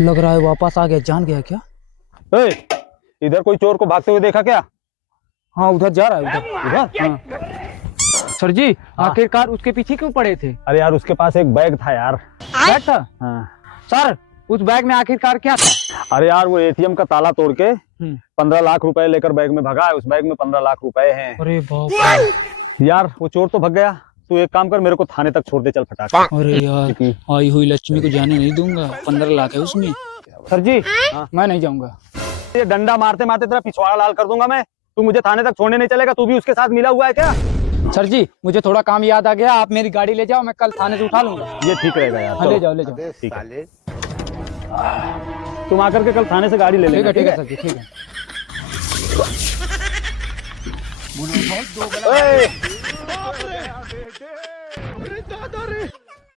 लग रहा है वापस आ गया, जान गया क्या? इधर कोई चोर को भागते हुए देखा क्या? हाँ उधर जा रहा है, उधर। हाँ। सर जी, आखिरकार उसके पीछे क्यों पड़े थे? अरे यार उसके पास एक बैग था यार। बैग था? हाँ। सर उस बैग में आखिरकार क्या था? अरे यार वो एटीएम का ताला तोड़ के 15 लाख रुपए लेकर बैग में भगा है। उस बैग में 15 लाख रुपए हैं। अरे बाप रे। यार वो चोर तो भग गया। तू एक काम कर, मेरे को थाने तक छोड़ दे, चल फटाक। अरे यार, आई हुई लक्ष्मी को जाने नहीं दूंगा। 15 लाख है उसमें। सर जी, मैं नहीं जाऊंगा। ये डंडा मारते मारते तेरा पिछवाड़ा लाल कर दूंगा मैं। तू मुझे थाने तक छोड़ने नहीं चलेगा? तू भी उसके साथ मिला हुआ है क्या? सर जी, मुझे थोड़ा काम याद आ गया, आप मेरी गाड़ी ले जाओ, मैं कल थाने से उठा लूंगा। ये ठीक रहेगा यार। ले जाओ ले जाओ। ठीक है, तुम आकर के कल थाने से गाड़ी ले लेना। ठीक है सर जी, ठीक है। ए!